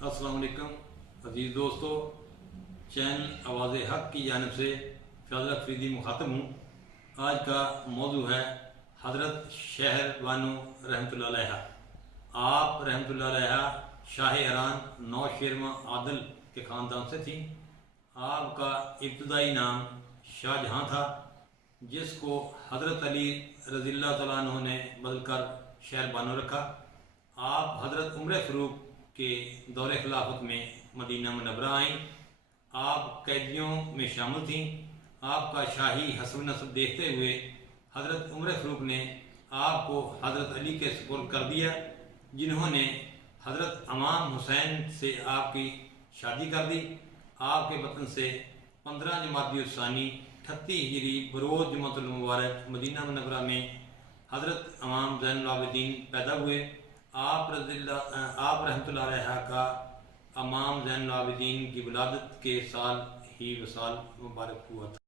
अस्सलाम वालेकुम अजीज़ दोस्तों, चैनल आवाज़ हक़ की जानिब से फ़याज़ अफरीदी मुखातब हूँ। आज का मौजू है हज़रत शहर बानो रहमतुल्लाह अलैहा। आप रहमतुल्लाह अलैहा शाह ईरान नौशेरमा आदल के ख़ानदान से थी। आपका इब्तदाई नाम शाहजहाँ था, जिसको हज़रत अली रज़ियल्लाहु तआला अन्हु ने बदलकर शहर बानो रखा। आप हज़रत उमर फ़ारूक के दौरे खिलाफत में मदीना मुनव्वरा आईं। आप कैदियों में शामिल थीं। आपका शाही हस्ब नस्ब देखते हुए हज़रत उमर फ़ारूक ने आपको हज़रत अली के सुपुर्द कर दिया, जिन्होंने हज़रत इमाम हुसैन से आपकी शादी कर दी। आपके वतन से 15 जमादी उस्सानी 38 हिजरी बरोज़ जुमातुल मुबारक मदीना मुनव्वरा में हज़रत इमाम ज़ैनुल आबिदीन पैदा हुए। आप रहमतुल्लाह अलैहा का इमाम ज़ैनुल आबिदीन की विलादत के साल ही वसाल मुबारक हुआ था।